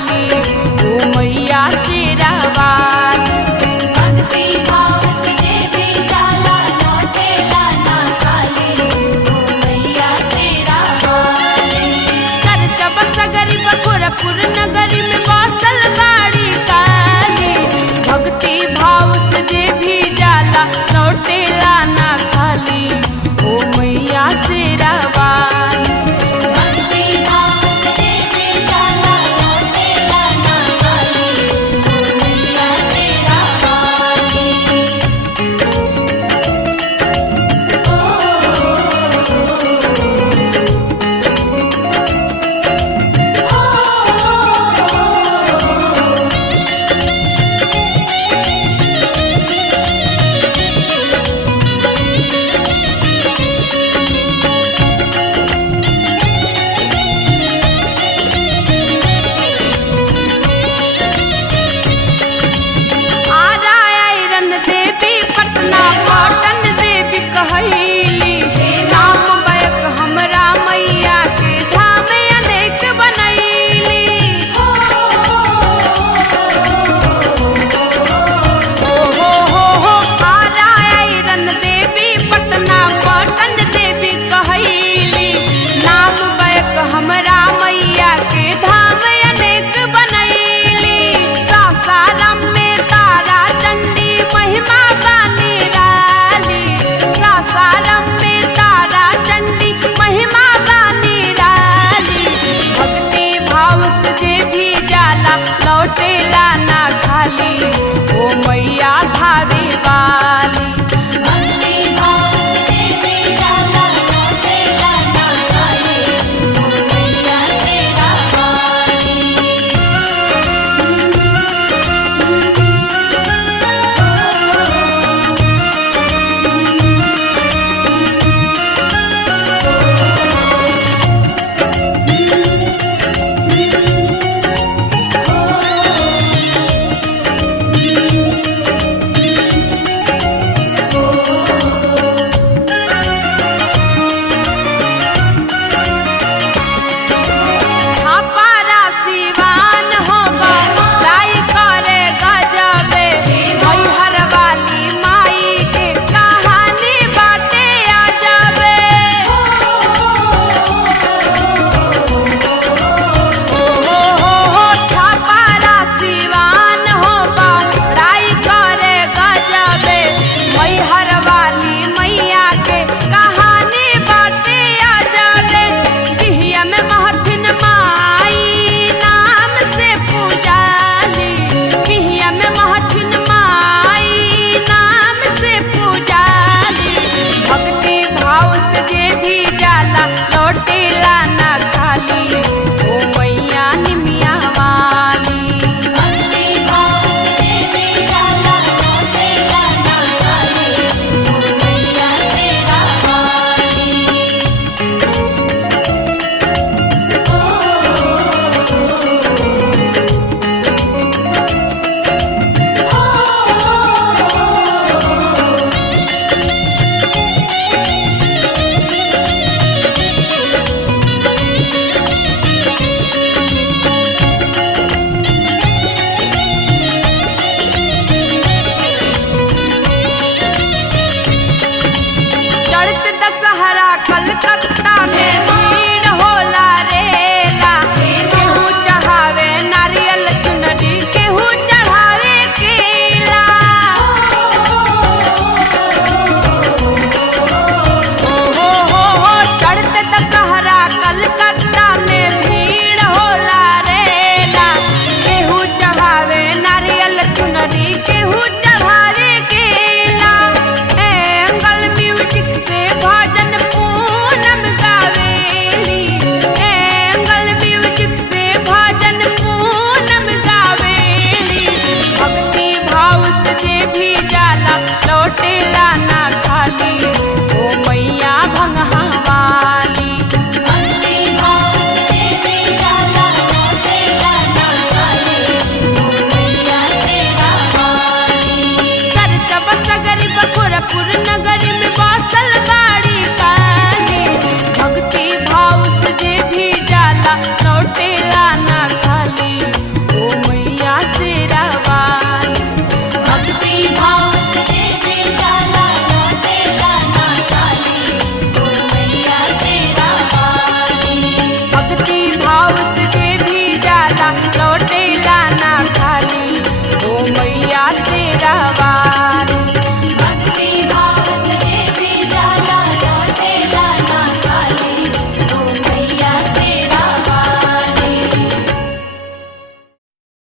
खाली ओ मैया शेरा वाली। भक्ति भाव से जे भी जाला लौटेला ना खाली ओ मैया शेरा वाली। चर्चा बसगरी बखोरपुर नगरी में बसल बाड़ी काली। भक्ति भाव से जे भी जाला लौटेला ना खाली ओ मैया शेरा वाली। भक्ति भाव से जे भी जाला लौटेला ना खाली ओ मैया शेरा वाली। आरा आयरन देवी पटना कॉटन देवी कहैली। नाम बैक हमरा मैया के धाम अनेक बनैली। ओ हो आरा आयरन देवी पटना कॉटन देवी कहैली। नाम बैक हमरा मैया के धाम अनेक बनैली। सासाराम में तारा चंडी महिमा बानी राली। सासाराम में तारा चंडी महिमा बानी राली। भक्ति भाव से जे भी जाला लौटेला ना खाली ओ मैया भावे वाली। भक्ति भाव से जे भी जाला लौटेला ना खाली ओ मैया शेरा वाली। छापारा सिवान होबा राई करे गजबे। मैहर वाली माई के कहानी बाटे आजबे। हो छापारा सिवान होबा राई करे गजबे। मैहर वाली मैया के कहानी बाटे आजबे। बिहिया में महथिन माई नाम से पूजाली। बिहिया में महथिन माई नाम से पूजाली। भक्ति भाव से जे भी जाला लौटेला ना खाली ओ मैया निमिया वाली। भक्ति भाव से जे भी जाला लौटेला ना खाली ओ मैया शेरा वाली। चढ़त दशहरा कलकत्ता में